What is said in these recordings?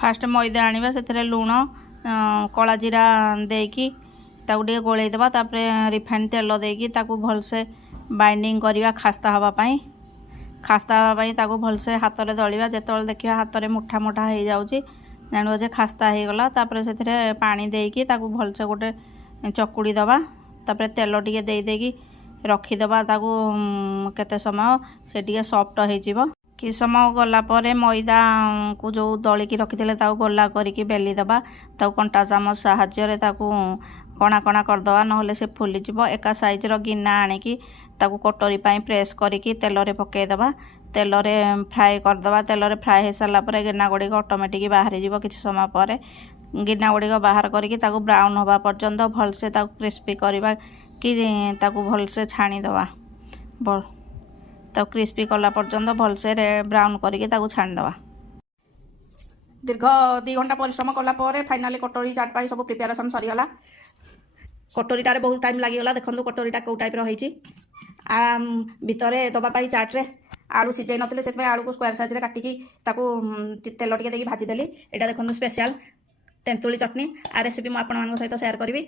Fast मैदा आनिबा से लुण कला जीरा देकी ताकू टे गोलई देबा तापरे रिफाइंड तेल देकी ताकू भलसे बाइंडिंग करवा खास्ता हवापाई ताकू भलसे हाथ में दलिया जिते देखा हाथ में मुठा मुठा हो जाऊँगी जान जे खास्ता हो गला तापरे से पानी देकी ताकू भलसे गोटे चकुड़ी दबा तापरे तेल टिके देकी रखीदबा ताकू केते समय से टिके सॉफ्ट हो कि समय गला पर मैदा को जो दलिकी रखी गोला करके बेली दबा ताकू कंटा चामच साहाय्य ताकू कणा कणा करदबा नहले से फुलीज एका साइज गिना आनिकी ताकू कटोरी पाई प्रेस करिकी तेल रे पकेदबा तेल रे फ्राए करदबा तेल रे फ्राए हो सारा पर गिना गुड़िक ऑटोमेटिक बाहरी जीव किसी समय पर गिना गुड़िक बाहर करिकी ताकू ब्राउन होबा पर्यंत भलसे ताकू क्रिस्पी करवा कि ताकू भलसे छाणीदबा ताकू क्रिस्पी कला पर्यंत भलसे ब्राउन करके ताकू छाणीदबा। दीर्घ 2 घंटा परिश्रम कला फाइनाली कटोरी चाट पाई सब प्रिपेरेसन सरीगला। कटोरीटारे बहुत टाइम लगिगला देखो कटोरीटा कौ टाइप रही भितर दवापाई चाट्रे आलू सिझाई नथिले से आलू को स्क्वायर साइज काटिकी ताकू तेल टिके देकी भाजीदेली एटा देखो स्पेशल तेंतुली चटनी आ रेसिपी मुझे आपण सहित सेयार करी।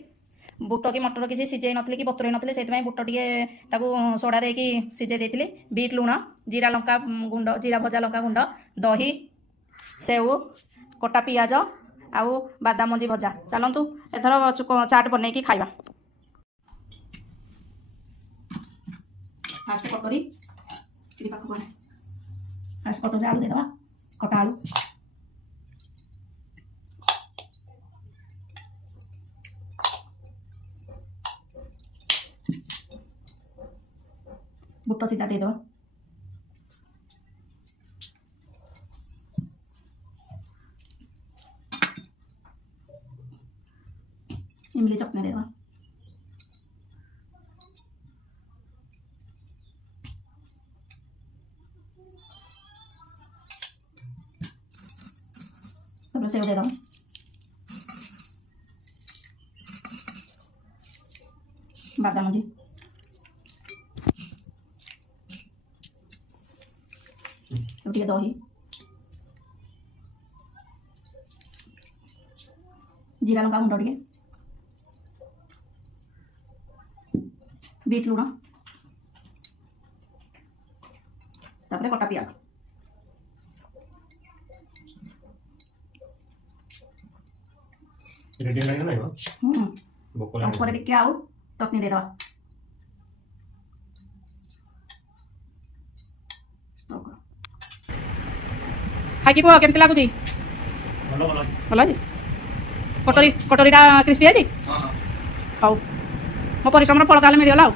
बुट कि मटर किसी सिझाई नथिले कि बतुरई नथिले से बुट टिके ताकू सोडा देकी सिझाई देइथिले बीट लुण जीरा लंका गुंड जीरा भजा लंका गुंड दही सेव कटा पियाज आउ बादाम मଞ୍ଜି भजा चलतु एथर चाट बनैकी खाइबा। फास्ट कटोरी फास्ट कटोरी आलू देदबा कटा आलू बुट सीधा देदबा इमली चटनी देदबा तापर सेव देदबा बादाम मଞ୍ଜି टिके दही जीरा लंका गुंड टिके बीट लुण तापरे कटा पियाज रेडी लागे ना बोको पर टिके आउ चटनी देदबा खाइकी कह केमती लगुच भल अच्छे कटोरी कटोरीटा क्रिस्पी अच्छी हाँ मो परिश्रम फल ताले मिलगला।